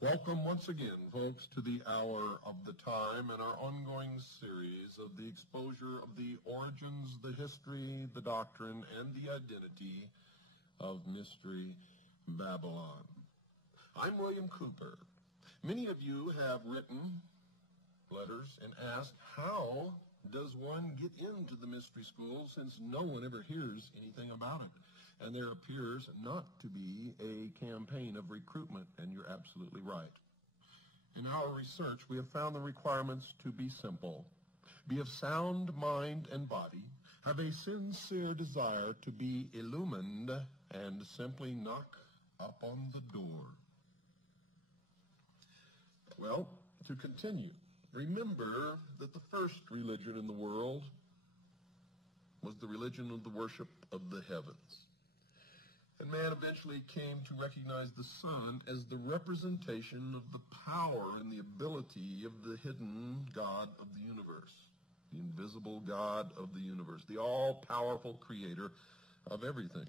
Welcome once again, folks, to the hour of the time and our ongoing series of the exposure of the origins, the history, the doctrine, and the identity of Mystery Babylon. I'm William Cooper. Many of you have written letters and asked, how does one get into the mystery school since no one ever hears anything about it? And there appears not to be a campaign of recruitment, and you're absolutely right. In our research, we have found the requirements to be simple. Be of sound mind and body, have a sincere desire to be illumined, and simply knock up on the door. Well, to continue, remember that the first religion in the world was the religion of the worship of the heavens. And man eventually came to recognize the sun as the representation of the power and the ability of the hidden God of the universe, the invisible God of the universe, the all-powerful creator of everything.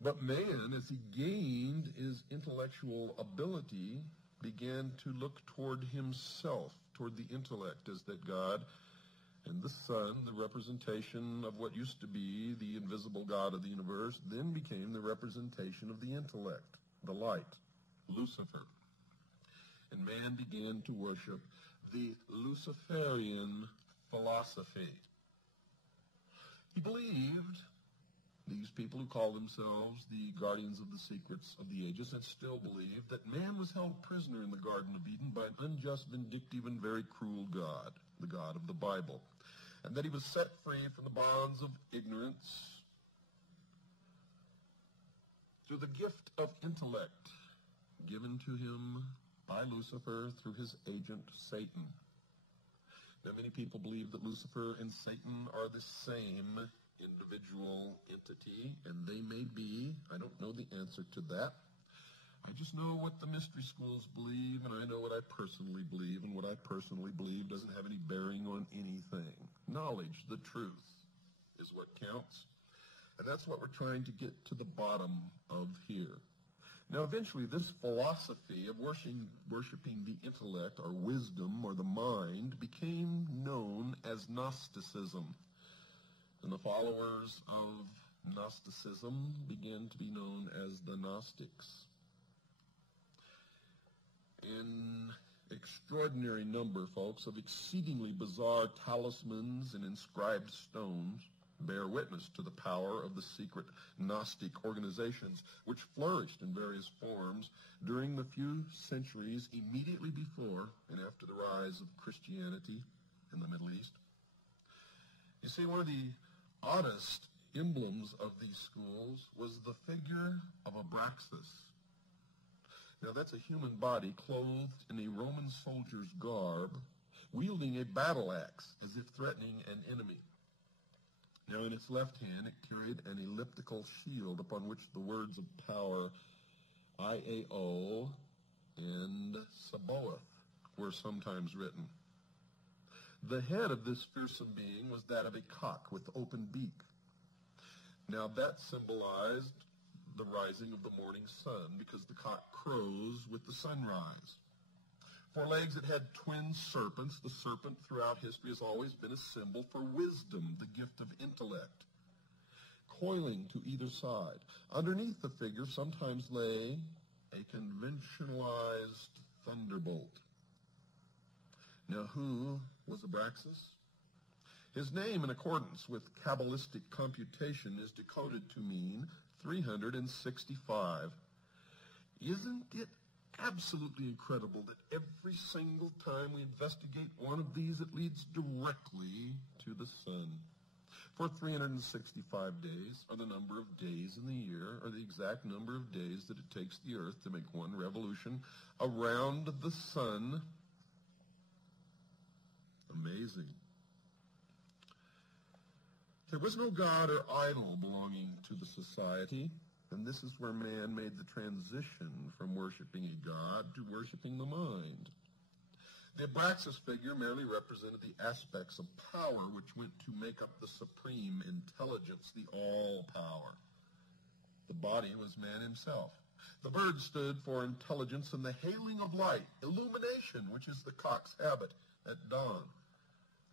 But man, as he gained his intellectual ability, began to look toward himself, toward the intellect as that God, and the sun, the representation of what used to be the invisible God of the universe, then became the representation of the intellect, the light, Lucifer. And man began to worship the Luciferian philosophy. He believed, these people who call themselves the guardians of the secrets of the ages, and still believe that man was held prisoner in the Garden of Eden by an unjust, vindictive, and very cruel God, the God of the Bible, and that he was set free from the bonds of ignorance through the gift of intellect given to him by Lucifer through his agent Satan. Now, many people believe that Lucifer and Satan are the same individual entity, and they may be. I don't know the answer to that. I just know what the mystery schools believe, and I know what I personally believe, and what I personally believe doesn't have any bearing on anything. Knowledge, the truth, is what counts, and that's what we're trying to get to the bottom of here. Now, eventually, this philosophy of worshiping the intellect, or wisdom, or the mind, became known as Gnosticism. And the followers of Gnosticism began to be known as the Gnostics. An extraordinary number, folks, of exceedingly bizarre talismans and inscribed stones bear witness to the power of the secret Gnostic organizations, which flourished in various forms during the few centuries immediately before and after the rise of Christianity in the Middle East. You see, one of the oddest emblems of these schools was the figure of Abraxas. Now, that's a human body clothed in a Roman soldier's garb, wielding a battle axe as if threatening an enemy. Now, in its left hand, it carried an elliptical shield upon which the words of power IAO and Sabaoth were sometimes written. The head of this fearsome being was that of a cock with open beak. Now that symbolized the rising of the morning sun, because the cock crows with the sunrise. For legs it had twin serpents. The serpent throughout history has always been a symbol for wisdom, the gift of intellect, coiling to either side. Underneath the figure sometimes lay a conventionalized thunderbolt. Now, who was Abraxas? His name, in accordance with Kabbalistic computation, is decoded to mean 365. Isn't it absolutely incredible that every single time we investigate one of these, it leads directly to the sun? For 365 days are the number of days in the year, or the exact number of days that it takes the earth to make one revolution around the sun. Amazing. There was no god or idol belonging to the society, and this is where man made the transition from worshiping a god to worshiping the mind. The Abraxas figure merely represented the aspects of power which went to make up the supreme intelligence, the all-power. The body was man himself. The bird stood for intelligence and the hailing of light, illumination, which is the cock's habit at dawn.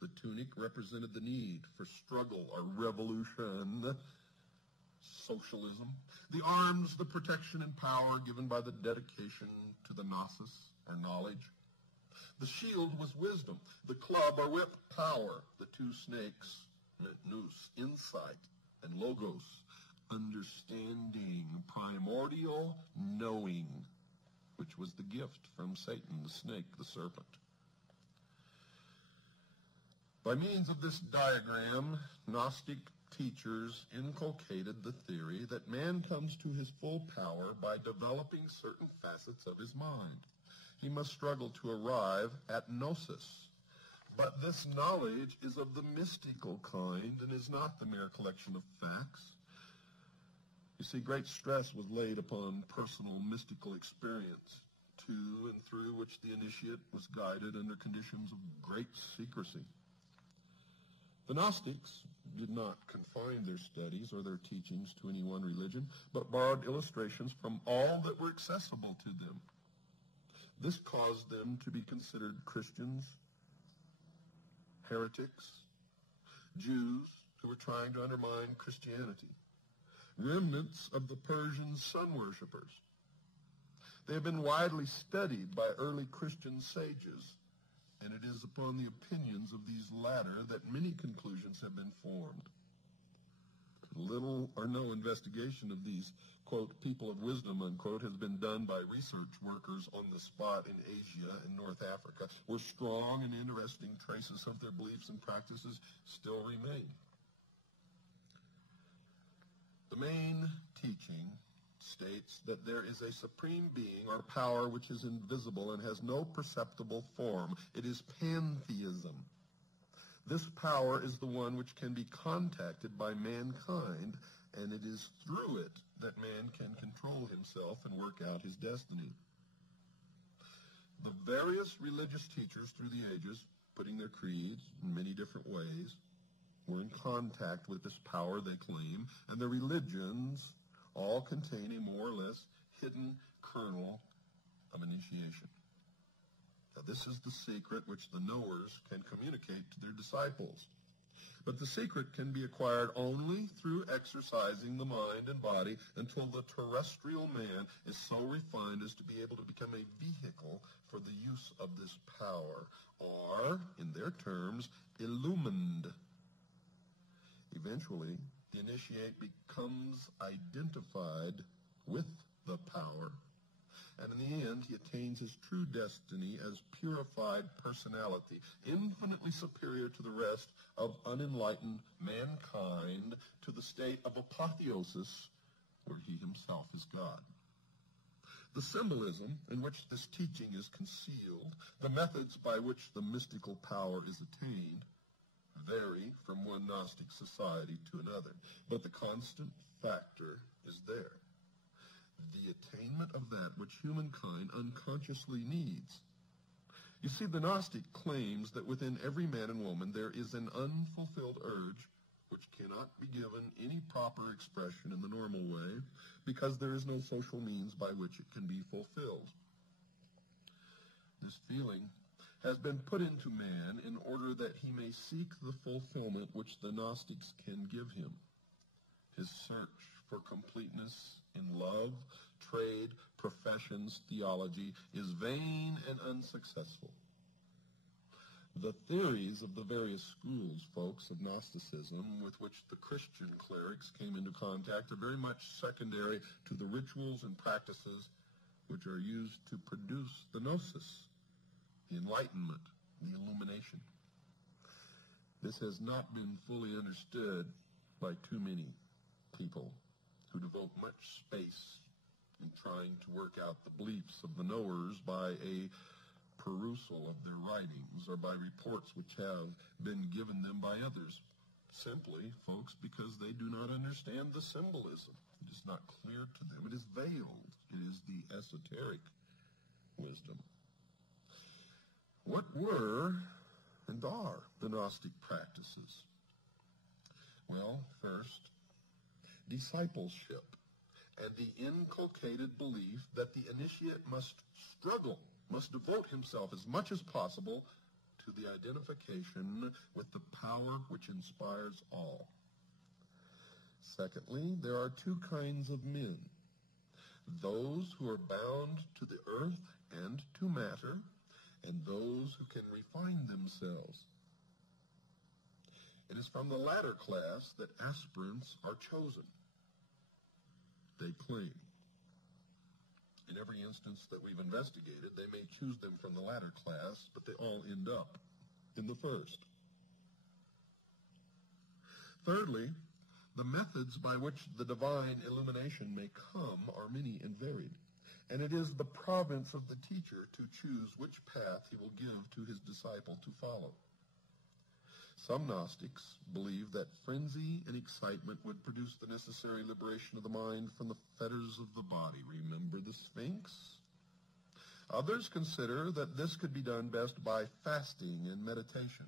The tunic represented the need for struggle or revolution, socialism. The arms, the protection and power given by the dedication to the gnosis, or knowledge. The shield was wisdom. The club or whip, power. The two snakes meant nous, insight, and logos, understanding, primordial knowing, which was the gift from Satan, the snake, the serpent. By means of this diagram, Gnostic teachers inculcated the theory that man comes to his full power by developing certain facets of his mind. He must struggle to arrive at gnosis. But this knowledge is of the mystical kind and is not the mere collection of facts. You see, great stress was laid upon personal mystical experience, to and through which the initiate was guided under conditions of great secrecy. The Gnostics did not confine their studies or their teachings to any one religion, but borrowed illustrations from all that were accessible to them. This caused them to be considered Christians, heretics, Jews who were trying to undermine Christianity, remnants of the Persian sun worshippers. They have been widely studied by early Christian sages, and it is upon the opinions of these latter that many conclusions have been formed. Little or no investigation of these, quote, people of wisdom, unquote, has been done by research workers on the spot in Asia and North Africa, where strong and interesting traces of their beliefs and practices still remain. The main teaching states that there is a supreme being or power which is invisible and has no perceptible form. It is pantheism. This power is the one which can be contacted by mankind, and it is through it that man can control himself and work out his destiny. The various religious teachers through the ages, putting their creeds in many different ways, were in contact with this power they claim, and their religions all contain a more or less hidden kernel of initiation. Now, this is the secret which the knowers can communicate to their disciples. But the secret can be acquired only through exercising the mind and body until the terrestrial man is so refined as to be able to become a vehicle for the use of this power, or, in their terms, illumined. Eventually, the initiate becomes identified with the power, and in the end, he attains his true destiny as purified personality, infinitely superior to the rest of unenlightened mankind, to the state of apotheosis, where he himself is God. The symbolism in which this teaching is concealed, the methods by which the mystical power is attained, vary from one Gnostic society to another, but the constant factor is there. The attainment of that which humankind unconsciously needs. You see, the Gnostic claims that within every man and woman there is an unfulfilled urge which cannot be given any proper expression in the normal way because there is no social means by which it can be fulfilled. This feeling has been put into man in order that he may seek the fulfillment which the Gnostics can give him. His search for completeness in love, trade, professions, theology is vain and unsuccessful. The theories of the various schools, folks, of Gnosticism with which the Christian clerics came into contact are very much secondary to the rituals and practices which are used to produce the gnosis, the enlightenment, the illumination. This has not been fully understood by too many people who devote much space in trying to work out the beliefs of the knowers by a perusal of their writings or by reports which have been given them by others. Simply, folks, because they do not understand the symbolism. It is not clear to them. It is veiled. It is the esoteric wisdom. What were and are the Gnostic practices? Well, first, discipleship, and the inculcated belief that the initiate must struggle, must devote himself as much as possible to the identification with the power which inspires all. Secondly, there are two kinds of men: those who are bound to the earth and to matter, and those who can refine themselves. It is from the latter class that aspirants are chosen. They claim. In every instance that we've investigated, they may choose them from the latter class, but they all end up in the first. Thirdly, the methods by which the divine illumination may come are many and varied, and it is the province of the teacher to choose which path he will give to his disciple to follow. Some Gnostics believe that frenzy and excitement would produce the necessary liberation of the mind from the fetters of the body. Remember the Sphinx? Others consider that this could be done best by fasting and meditation.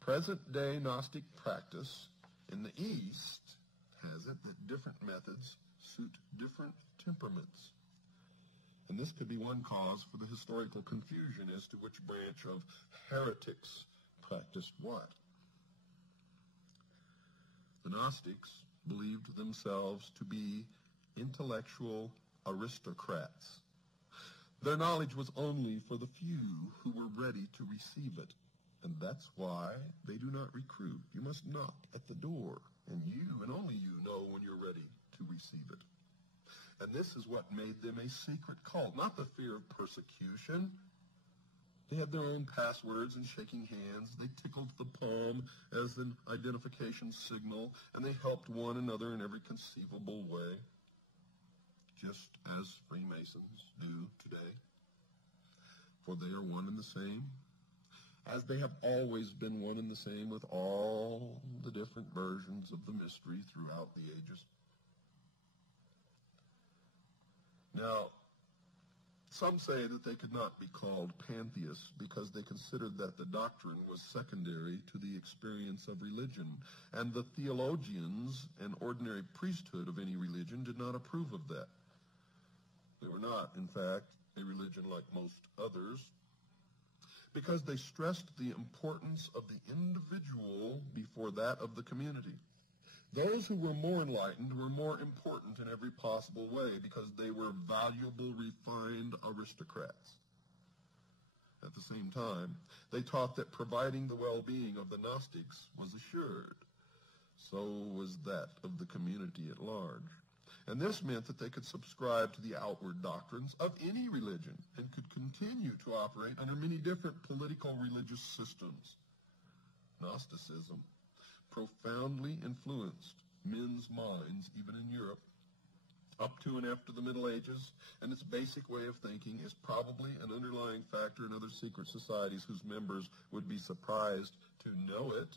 Present-day Gnostic practice in the East has it that different methods suit different temperaments. And this could be one cause for the historical confusion as to which branch of heretics practiced what. The Gnostics believed themselves to be intellectual aristocrats. Their knowledge was only for the few who were ready to receive it, and that's why they do not recruit. You must knock at the door, and you and only you know when you're ready to receive it. And this is what made them a secret cult, not the fear of persecution. They had their own passwords and shaking hands. They tickled the palm as an identification signal, and they helped one another in every conceivable way, just as Freemasons do today. For they are one and the same, as they have always been one and the same with all the different versions of the mystery throughout the ages. Now, some say that they could not be called pantheists because they considered that the doctrine was secondary to the experience of religion, and the theologians and ordinary priesthood of any religion did not approve of that. They were not, in fact, a religion like most others, because they stressed the importance of the individual before that of the community. Those who were more enlightened were more important in every possible way because they were valuable, refined aristocrats. At the same time, they taught that providing the well-being of the Gnostics was assured. So was that of the community at large. And this meant that they could subscribe to the outward doctrines of any religion and could continue to operate under many different political religious systems. Gnosticism profoundly influenced men's minds, even in Europe, up to and after the Middle Ages, and its basic way of thinking is probably an underlying factor in other secret societies whose members would be surprised to know it,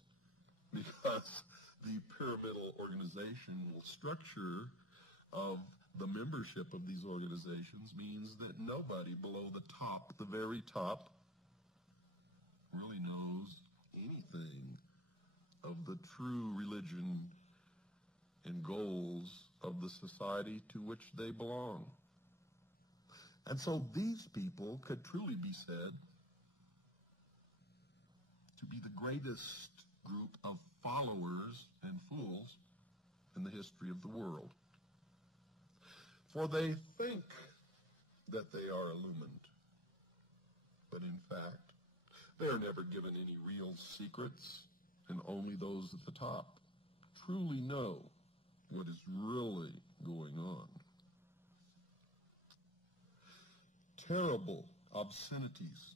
because the pyramidal organizational structure of the membership of these organizations means that nobody below the top, the very top, really knows anything of the true religion and goals of the society to which they belong. And so these people could truly be said to be the greatest group of followers and fools in the history of the world. For they think that they are illumined, but in fact, they are never given any real secrets, and only those at the top truly know what is really going on. Terrible obscenities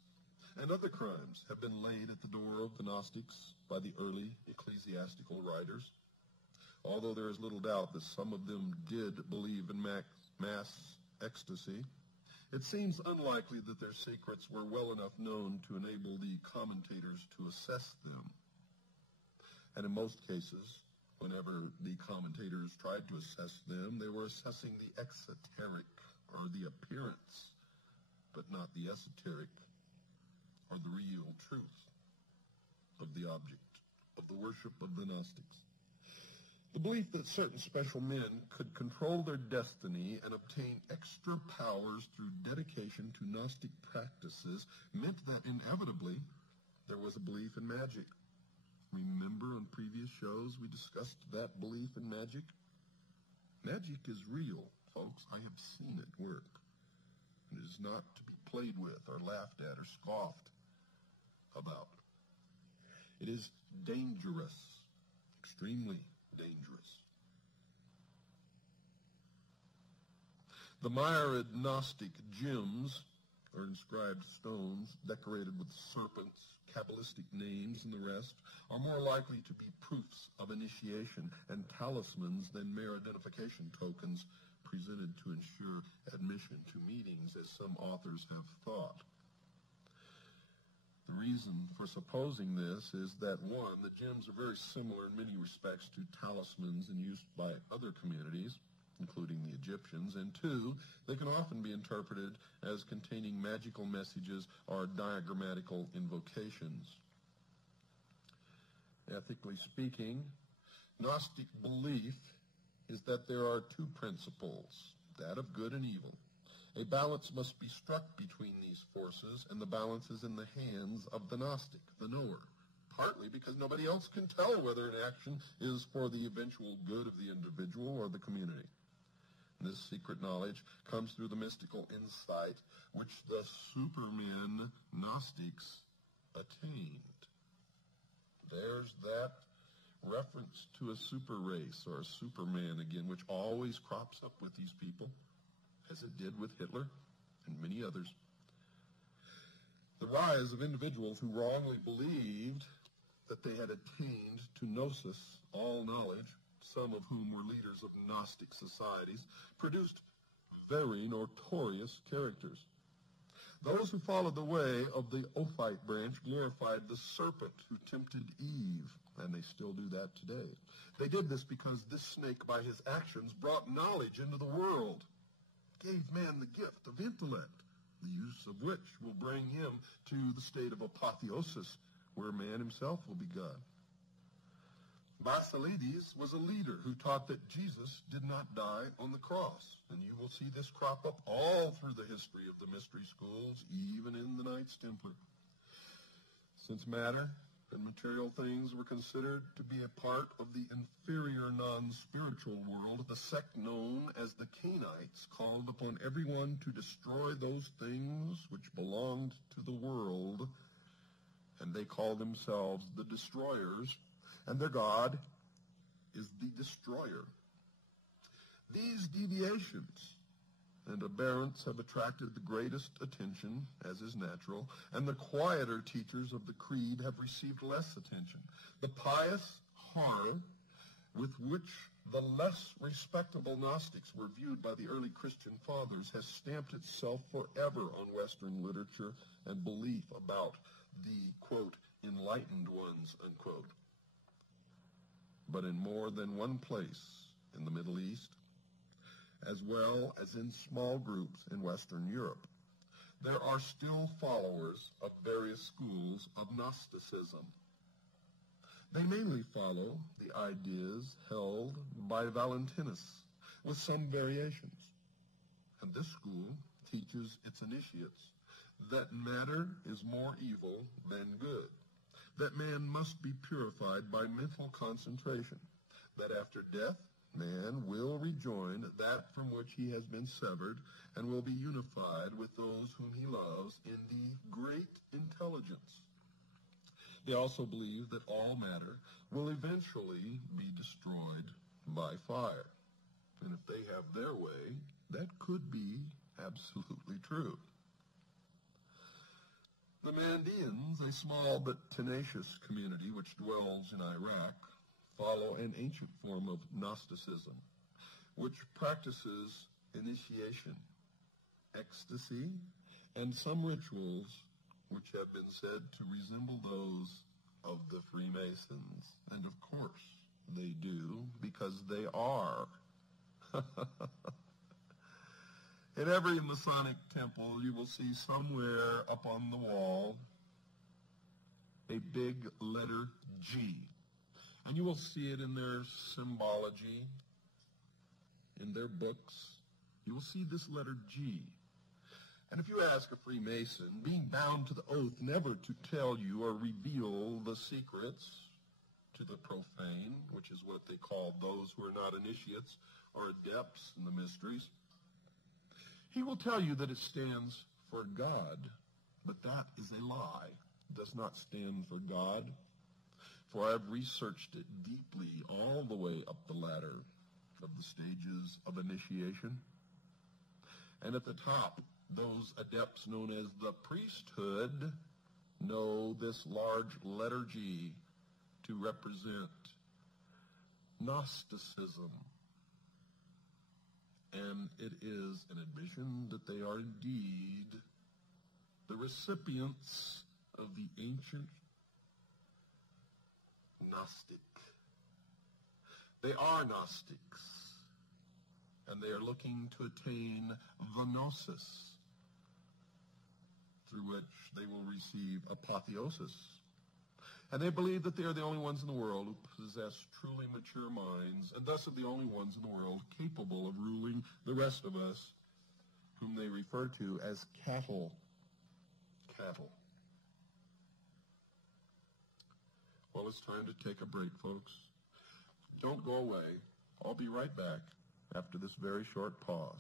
and other crimes have been laid at the door of the Gnostics by the early ecclesiastical writers, although there is little doubt that some of them did believe in mass ecstasy. It seems unlikely that their secrets were well enough known to enable the commentators to assess them. And in most cases, whenever the commentators tried to assess them, they were assessing the exoteric, or the appearance, but not the esoteric, or the real truth of the object of the worship of the Gnostics. The belief that certain special men could control their destiny and obtain extra powers through dedication to Gnostic practices meant that inevitably there was a belief in magic. Remember on previous shows we discussed that belief in magic? Magic is real, folks. I have seen it work. It is not to be played with or laughed at or scoffed about. It is dangerous, extremely dangerous. The myriad Gnostic gems, or inscribed stones decorated with serpents, Kabbalistic names, and the rest, are more likely to be proofs of initiation and talismans than mere identification tokens presented to ensure admission to meetings, as some authors have thought. The reason for supposing this is that, one, the gems are very similar in many respects to talismans in use by other communities, including the Egyptians, and two, they can often be interpreted as containing magical messages or diagrammatical invocations. Ethically speaking, Gnostic belief is that there are two principles, that of good and evil. A balance must be struck between these forces, and the balance is in the hands of the Gnostic, the knower, partly because nobody else can tell whether an action is for the eventual good of the individual or the community. This secret knowledge comes through the mystical insight which the Superman Gnostics attained. There's that reference to a super race or a Superman again, which always crops up with these people, as it did with Hitler and many others. The rise of individuals who wrongly believed that they had attained to gnosis, all knowledge, some of whom were leaders of Gnostic societies, produced very notorious characters. Those who followed the way of the Ophite branch glorified the serpent who tempted Eve, and they still do that today. They did this because this snake, by his actions, brought knowledge into the world, gave man the gift of intellect, the use of which will bring him to the state of apotheosis, where man himself will be God. Basilides was a leader who taught that Jesus did not die on the cross. And you will see this crop up all through the history of the mystery schools, even in the Knights Templar. Since matter and material things were considered to be a part of the inferior non-spiritual world, the sect known as the Cainites called upon everyone to destroy those things which belonged to the world, and they called themselves the Destroyers, and their god is the Destroyer. These deviations and aberrants have attracted the greatest attention, as is natural, and the quieter teachers of the creed have received less attention. The pious horror with which the less respectable Gnostics were viewed by the early Christian fathers has stamped itself forever on Western literature and belief about the, quote, enlightened ones, unquote. But in more than one place in the Middle East, as well as in small groups in Western Europe, there are still followers of various schools of Gnosticism. They mainly follow the ideas held by Valentinus, with some variations. And this school teaches its initiates that matter is more evil than good, that man must be purified by mental concentration, that after death, man will rejoin that from which he has been severed and will be unified with those whom he loves in the great intelligence. They also believe that all matter will eventually be destroyed by fire. And if they have their way, that could be absolutely true. The Mandeans, a small but tenacious community which dwells in Iraq, follow an ancient form of Gnosticism, which practices initiation, ecstasy, and some rituals which have been said to resemble those of the Freemasons. And of course they do, because they are. In every Masonic temple, you will see somewhere up on the wall a big letter G. And you will see it in their symbology, in their books. You will see this letter G. And if you ask a Freemason, being bound to the oath never to tell you or reveal the secrets to the profane, which is what they call those who are not initiates or adepts in the mysteries, he will tell you that it stands for God, but that is a lie. It does not stand for God, for I have researched it deeply all the way up the ladder of the stages of initiation. And at the top, those adepts known as the priesthood know this large letter G to represent Gnosticism. And it is an admission that they are indeed the recipients of the ancient Gnostic. They are Gnostics, and they are looking to attain the Gnosis, through which they will receive apotheosis. And they believe that they are the only ones in the world who possess truly mature minds, and thus are the only ones in the world capable of ruling the rest of us, whom they refer to as cattle. Cattle. Well, it's time to take a break, folks. Don't go away. I'll be right back after this very short pause.